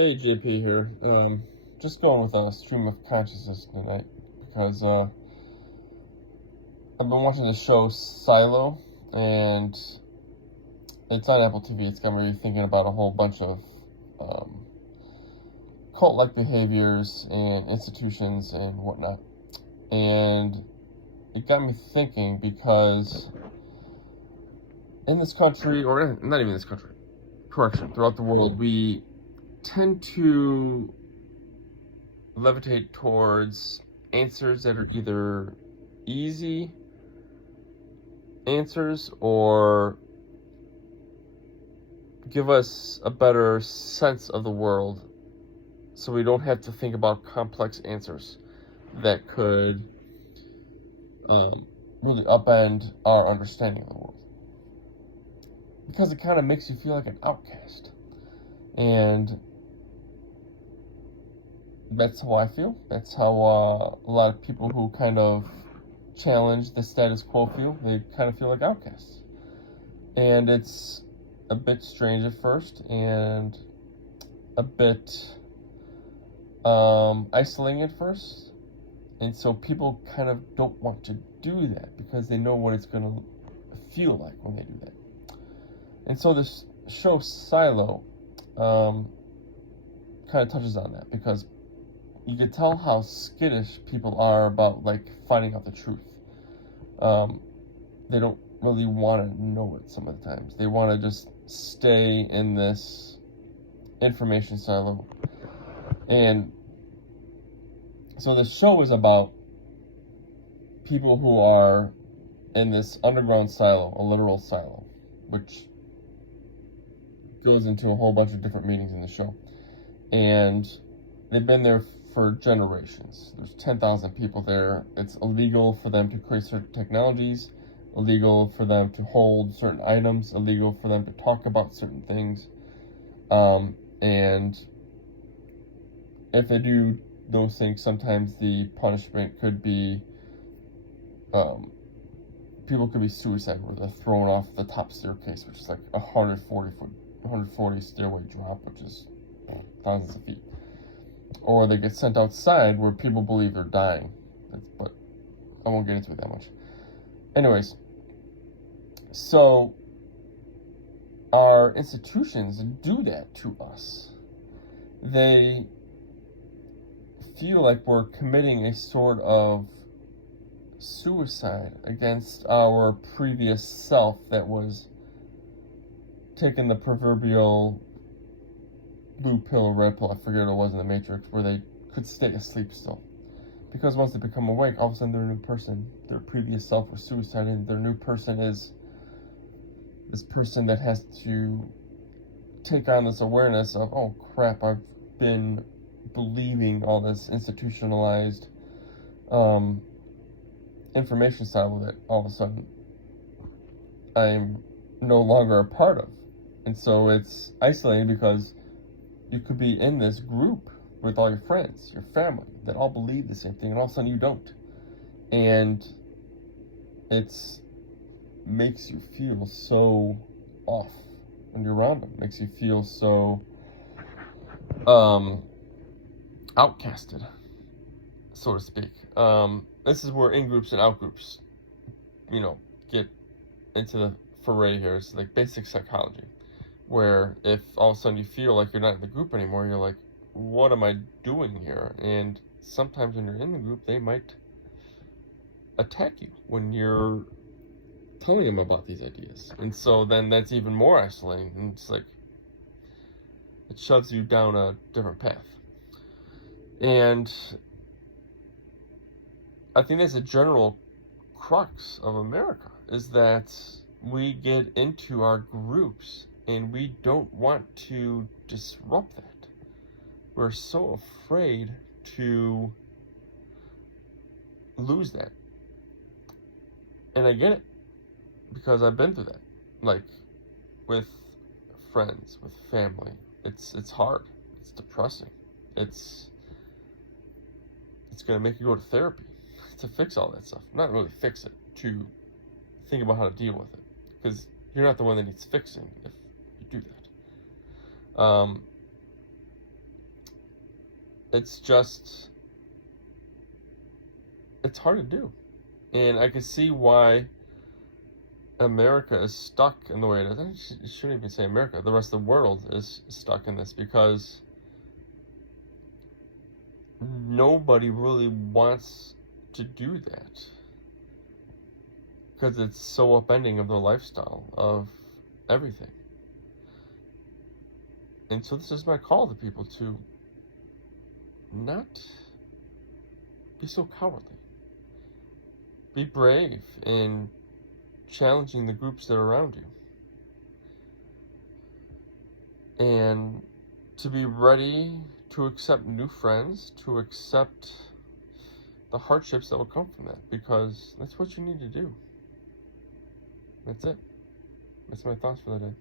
Hey, JP here. Just going with a stream of consciousness tonight because I've been watching the show Silo, and it's on Apple TV. It's got me thinking about a whole bunch of um, cult-like behaviors and institutions and whatnot. And it got me thinking because in this country, or not even this country, correction, throughout the world, we tend to levitate towards answers that are either easy answers or give us a better sense of the world so we don't have to think about complex answers that could really upend our understanding of the world. Because it kind of makes you feel like an outcast. And that's how I feel. That's how a lot of people who kind of challenge the status quo feel. They kind of feel like outcasts. And it's a bit strange at first and a bit isolating at first. And so people kind of don't want to do that because they know what it's going to feel like when they do that. And so this show Silo kind of touches on that because you can tell how skittish people are about like finding out the truth. They don't really want to know it some of the times. They want to just stay in this information silo. And so the show is about people who are in this underground silo, a literal silo, which goes into a whole bunch of different meanings in the show. And they've been there for generations. There's 10,000 people there. It's illegal for them to create certain technologies, illegal for them to hold certain items, illegal for them to talk about certain things. And if they do those things, sometimes the punishment could be people could be suicide where they're thrown off the top staircase, which is like 140 stairway drop, which is thousands of feet. Or they get sent outside where people believe they're dying. But I won't get into it that much. Anyways, so our institutions do that to us. They feel like we're committing a sort of suicide against our previous self that was taking the proverbial blue pill or red pill, I forget what it was in the Matrix, where they could stay asleep still. Because once they become awake, all of a sudden they're a new person. Their previous self was suicided, and their new person is this person that has to take on this awareness of, oh crap, I've been believing all this institutionalized information silo that all of a sudden I'm no longer a part of. And so it's isolating because you could be in this group with all your friends, your family, that all believe the same thing, and all of a sudden you don't. And it's makes you feel so off when you're around them. Makes you feel so outcasted, so to speak. This is where in-groups and out-groups, get into the foray here. It's like basic psychology, where if all of a sudden you feel like you're not in the group anymore, you're like, what am I doing here? And sometimes when you're in the group, they might attack you when you're telling them about these ideas. And so then that's even more isolating. And it's like, it shoves you down a different path. And I think that's a general crux of America, is that we get into our groups and we don't want to disrupt that. We're so afraid to lose that. And I get it, because I've been through that. Like, with friends, with family. It's hard. It's depressing. It's going to make you go to therapy to fix all that stuff. Not really fix it, to think about how to deal with it. Because you're not the one that needs fixing if you do that. it's just, it's hard to do. And I can see why America is stuck in the way it is. I shouldn't even say America. The rest of the world is stuck in this because nobody really wants to do that. Because it's so upending of their lifestyle, of everything. And so this is my call to people to not be so cowardly. Be brave in challenging the groups that are around you. And to be ready to accept new friends, to accept the hardships that will come from that, because that's what you need to do. That's it. That's my thoughts for the day.